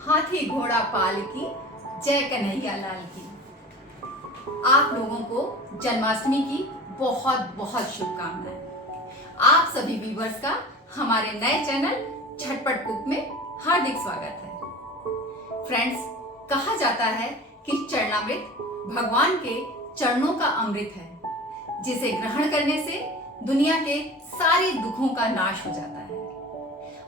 हाथी घोड़ा पाल की, जय कन्हैया लाल की। आप लोगों को जन्माष्टमी की बहुत बहुत शुभकामनाएं। आप सभी व्यूवर्स का हमारे नए चैनल झटपट कुक में हार्दिक स्वागत है। फ्रेंड्स, कहा जाता है कि चरणामृत भगवान के चरणों का अमृत है, जिसे ग्रहण करने से दुनिया के सारे दुखों का नाश हो जाता है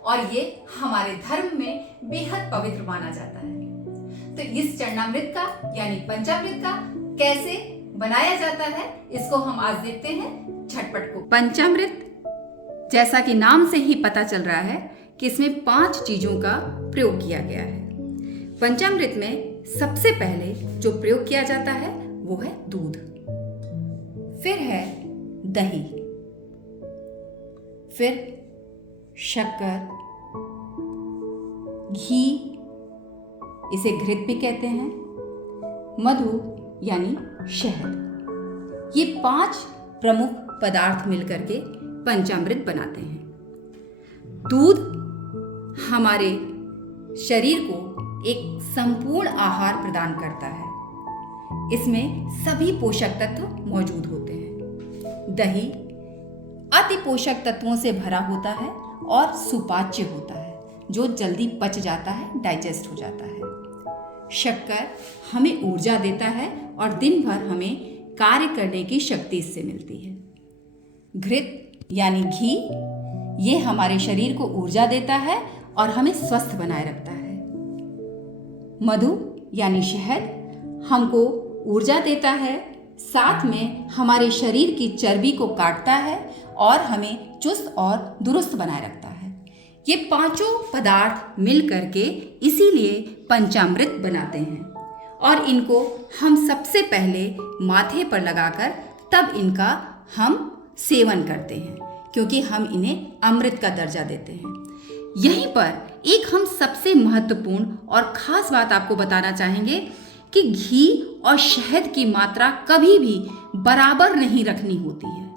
और ये हमारे धर्म में बेहद पवित्र माना जाता है। तो इस चरणामृत का यानी पंचामृत का कैसे बनाया जाता है, इसको हम आज देखते हैं झटपट कुक। पंचामृत, जैसा कि नाम से ही पता चल रहा है कि इसमें 5 चीजों का प्रयोग किया गया है। पंचामृत में सबसे पहले जो प्रयोग किया जाता है वो है दूध, फिर है दही, फिर शक्कर, घी, इसे घृत भी कहते हैं, मधु यानी शहद। ये 5 प्रमुख पदार्थ मिलकर के पंचामृत बनाते हैं। दूध हमारे शरीर को एक संपूर्ण आहार प्रदान करता है। इसमें सभी पोषक तत्व मौजूद होते हैं। दही अति पोषक तत्वों से भरा होता है और सुपाच्य होता है, जो जल्दी पच जाता है, डाइजेस्ट हो जाता है। शक्कर हमें ऊर्जा देता है और दिन भर हमें कार्य करने की शक्ति इससे मिलती है। घृत यानी घी, ये हमारे शरीर को ऊर्जा देता है और हमें स्वस्थ बनाए रखता है। मधु यानी शहद हमको ऊर्जा देता है, साथ में हमारे शरीर की चर्बी को काटता है और हमें चुस्त और दुरुस्त बनाए रखता है। ये 5 पदार्थ मिल करके इसीलिए पंचामृत बनाते हैं और इनको हम सबसे पहले माथे पर लगाकर तब इनका हम सेवन करते हैं, क्योंकि हम इन्हें अमृत का दर्जा देते हैं। यहीं पर एक हम सबसे महत्वपूर्ण और खास बात आपको बताना चाहेंगे कि घी और शहद की मात्रा कभी भी बराबर नहीं रखनी होती है,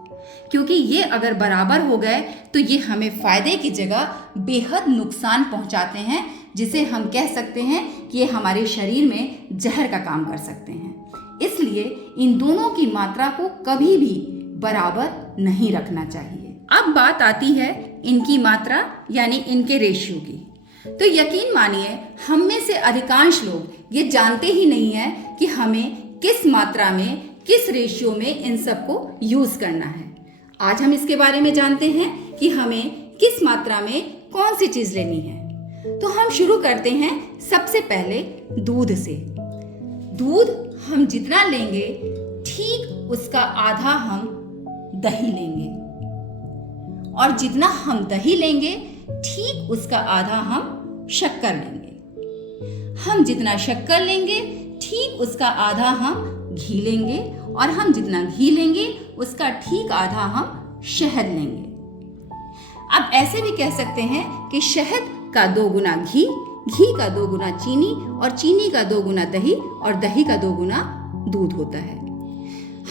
क्योंकि ये अगर बराबर हो गए तो ये हमें फायदे की जगह बेहद नुकसान पहुंचाते हैं, जिसे हम कह सकते हैं कि ये हमारे शरीर में जहर का काम कर सकते हैं। इसलिए इन दोनों की मात्रा को कभी भी बराबर नहीं रखना चाहिए। अब बात आती है इनकी मात्रा यानी इनके रेशियो की। तो यकीन मानिए, हम में से अधिकांश लोग ये जानते ही नहीं है कि हमें किस मात्रा में, किस रेशियो में इन सबको यूज करना है। आज हम इसके बारे में जानते हैं कि हमें किस मात्रा में कौन सी चीज लेनी है। तो हम शुरू करते हैं सबसे पहले दूध से। दूध हम जितना लेंगे ठीक उसका आधा हम दही लेंगे, और जितना हम दही लेंगे ठीक उसका आधा हम शक्कर लेंगे। हम जितना शक्कर लेंगे ठीक उसका आधा हम घी लेंगे, और हम जितना घी लेंगे उसका ठीक आधा हम शहद लेंगे। अब ऐसे भी कह सकते हैं कि शहद का 2 गुना घी, घी का 2 गुना चीनी, और चीनी का 2 गुना दही, और दही का 2 गुना दूध होता है।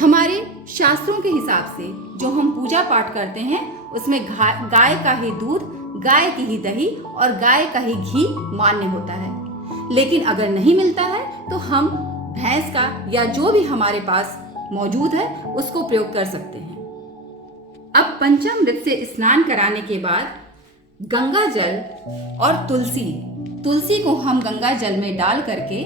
हमारे शास्त्रों के हिसाब से जो हम पूजा पाठ करते हैं उसमें गाय का ही दूध, गाय की ही दही और गाय का ही घी मान्य होता है। लेकिन अगर नहीं मिलता है तो हम भैंस का या जो भी हमारे पास मौजूद है उसको प्रयोग कर सकते हैं। अब पंचामृत से स्नान कराने के बाद गंगा जल और तुलसी को हम गंगा जल में डाल करके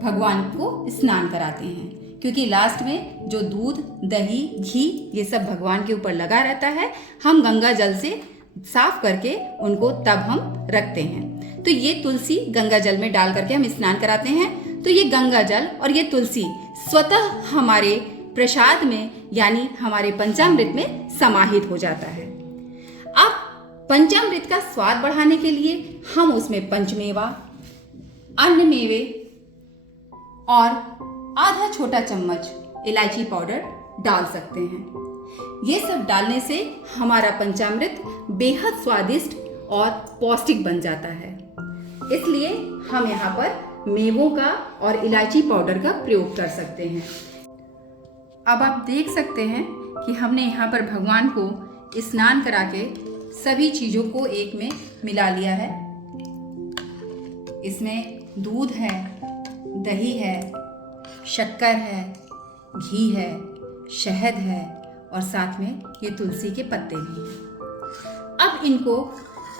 भगवान को स्नान कराते हैं, क्योंकि लास्ट में जो दूध, दही, घी ये सब भगवान के ऊपर लगा रहता है, हम गंगा जल से साफ करके उनको तब हम रखते हैं। तो ये तुलसी गंगा जल में डाल करके हम स्नान कराते हैं। तो ये गंगा जल और ये तुलसी स्वतः हमारे प्रसाद में यानी हमारे पंचामृत में समाहित हो जाता है। अब पंचामृत का स्वाद बढ़ाने के लिए हम उसमें पंचमेवा, अन्य मेवे और आधा छोटा चम्मच इलायची पाउडर डाल सकते हैं। ये सब डालने से हमारा पंचामृत बेहद स्वादिष्ट और पौष्टिक बन जाता है। इसलिए हम यहाँ पर मेवों का और इलायची पाउडर का प्रयोग कर सकते हैं। अब आप देख सकते हैं कि हमने यहाँ पर भगवान को स्नान करा के सभी चीज़ों को एक में मिला लिया है। इसमें दूध है, दही है, शक्कर है, घी है, शहद है और साथ में ये तुलसी के पत्ते भी हैं। अब इनको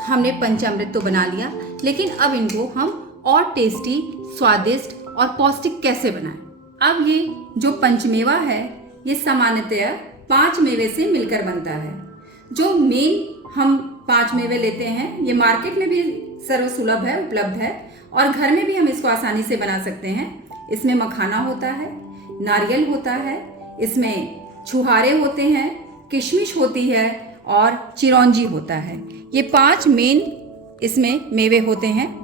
हमने पंचामृत तो बना लिया, लेकिन अब इनको हम और टेस्टी, स्वादिष्ट और पौष्टिक कैसे बनाएं? अब ये जो पंचमेवा है ये सामान्यतया 5 मेवे से मिलकर बनता है। जो मेन हम 5 मेवे लेते हैं ये मार्केट में भी सर्वसुलभ है, उपलब्ध है और घर में भी हम इसको आसानी से बना सकते हैं। इसमें मखाना होता है, नारियल होता है, इसमें छुहारे होते हैं, किशमिश होती है और चिरौंजी होता है। ये 5 मेन इसमें मेवे होते हैं।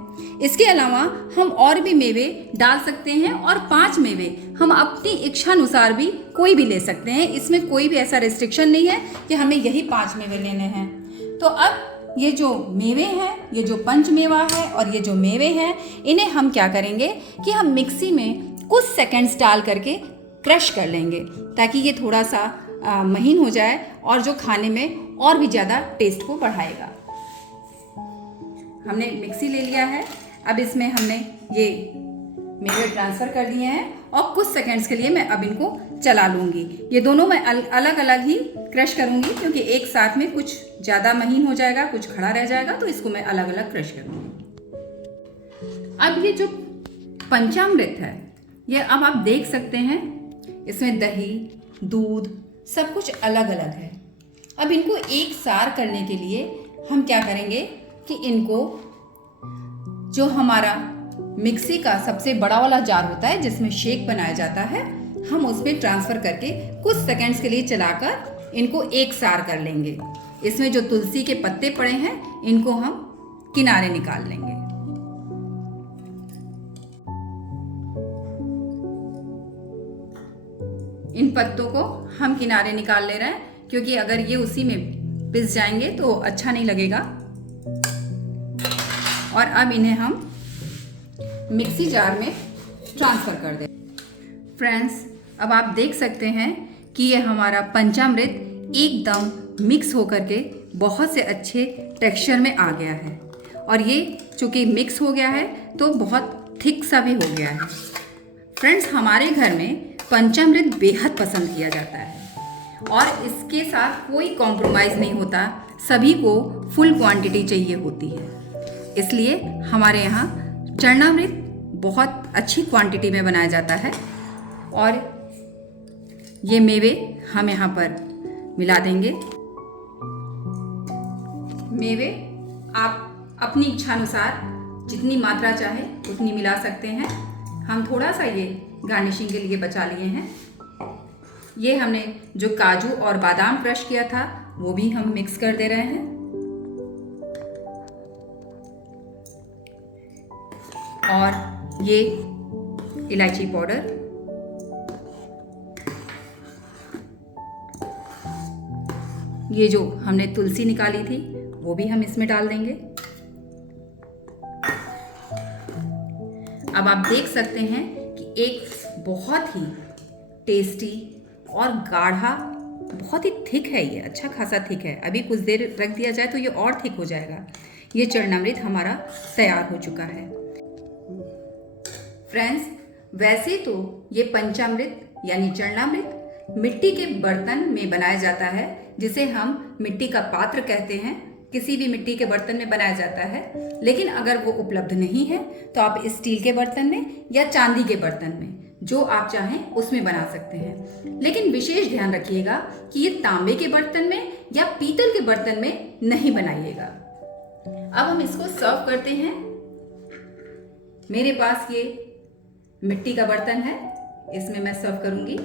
इसके अलावा हम और भी मेवे डाल सकते हैं और 5 मेवे हम अपनी इच्छानुसार भी कोई भी ले सकते हैं। इसमें कोई भी ऐसा रिस्ट्रिक्शन नहीं है कि हमें यही 5 मेवे लेने हैं। तो अब ये जो मेवे हैं, ये जो पंचमेवा है और ये जो मेवे हैं, इन्हें हम क्या करेंगे कि हम मिक्सी में कुछ सेकंड्स डाल करके क्रश कर लेंगे ताकि ये थोड़ा सा महीन हो जाए और जो खाने में और भी ज़्यादा टेस्ट को बढ़ाएगा। हमने मिक्सी ले लिया है। अब इसमें हमने ये मेवे ट्रांसफ़र कर दिए हैं और कुछ सेकंड्स के लिए मैं अब इनको चला लूँगी। ये दोनों मैं अलग अलग ही क्रश करूँगी क्योंकि एक साथ में कुछ ज़्यादा महीन हो जाएगा, कुछ खड़ा रह जाएगा, तो इसको मैं अलग अलग क्रश करूँगी। अब ये जो पंचामृत है ये अब आप देख सकते हैं इसमें दही, दूध सब कुछ अलग अलग है। अब इनको एक सार करने के लिए हम क्या करेंगे कि इनको जो हमारा मिक्सी का सबसे बड़ा वाला जार होता है जिसमें शेक बनाया जाता है, हम उसमें ट्रांसफ़र करके कुछ सेकंड्स के लिए चलाकर इनको एक सार कर लेंगे। इसमें जो तुलसी के पत्ते पड़े हैं इनको हम किनारे निकाल लेंगे। इन पत्तों को हम किनारे निकाल ले रहे हैं क्योंकि अगर ये उसी में पिस जाएंगे तो अच्छा नहीं लगेगा। और अब इन्हें हम मिक्सी जार में ट्रांसफ़र कर दें। फ्रेंड्स, अब आप देख सकते हैं कि ये हमारा पंचामृत एकदम मिक्स होकर के बहुत से अच्छे टेक्सचर में आ गया है और ये चूँकि मिक्स हो गया है तो बहुत थिक सा भी हो गया है। फ्रेंड्स, हमारे घर में पंचामृत बेहद पसंद किया जाता है और इसके साथ कोई कॉम्प्रोमाइज़ नहीं होता। सभी को फुल क्वांटिटी चाहिए होती है, इसलिए हमारे यहाँ चरणामृत बहुत अच्छी क्वांटिटी में बनाया जाता है। और ये मेवे हम यहाँ पर मिला देंगे। मेवे आप अपनी इच्छानुसार जितनी मात्रा चाहे उतनी मिला सकते हैं। हम थोड़ा सा ये गार्निशिंग के लिए बचा लिए हैं। ये हमने जो काजू और बादाम क्रश किया था वो भी हम मिक्स कर दे रहे हैं। और ये इलायची पाउडर, ये जो हमने तुलसी निकाली थी वो भी हम इसमें डाल देंगे। अब आप देख सकते हैं कि एक बहुत ही टेस्टी और गाढ़ा, बहुत ही थिक है, ये अच्छा खासा थिक है। अभी कुछ देर रख दिया जाए तो ये और थिक हो जाएगा। ये चरणामृत हमारा तैयार हो चुका है। फ्रेंड्स, वैसे तो ये पंचामृत यानी चरणामृत मिट्टी के बर्तन में बनाया जाता है, जिसे हम मिट्टी का पात्र कहते हैं। किसी भी मिट्टी के बर्तन में बनाया जाता है, लेकिन अगर वो उपलब्ध नहीं है तो आप स्टील के बर्तन में या चांदी के बर्तन में, जो आप चाहें उसमें बना सकते हैं। लेकिन विशेष ध्यान रखिएगा कि ये तांबे के बर्तन में या पीतल के बर्तन में नहीं बनाइएगा। अब हम इसको सर्व करते हैं। मेरे पास ये मिट्टी का बर्तन है, इसमें मैं सर्व करूंगी।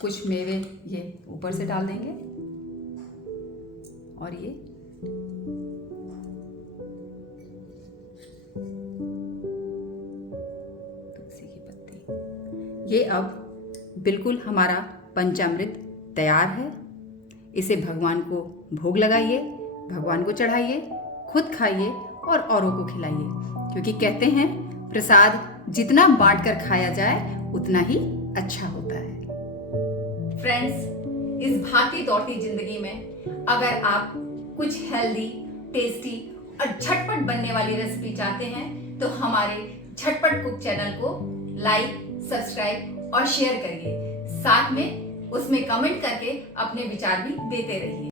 कुछ मेवे ये ऊपर से डाल देंगे और ये तुलसी की पत्ती। ये अब बिल्कुल हमारा पंचामृत तैयार है। इसे भगवान को भोग लगाइए, भगवान को चढ़ाइए, खुद खाइए और औरों को खिलाइए, क्योंकि कहते हैं प्रसाद जितना बांट कर खाया जाए उतना ही अच्छा होता है। फ्रेंड्स, इस भागती दौड़ती जिंदगी में अगर आप कुछ हेल्दी, टेस्टी और झटपट बनने वाली रेसिपी चाहते हैं तो हमारे झटपट कुक चैनल को लाइक, सब्सक्राइब और शेयर करिए। साथ में उसमें कमेंट करके अपने विचार भी देते रहिए।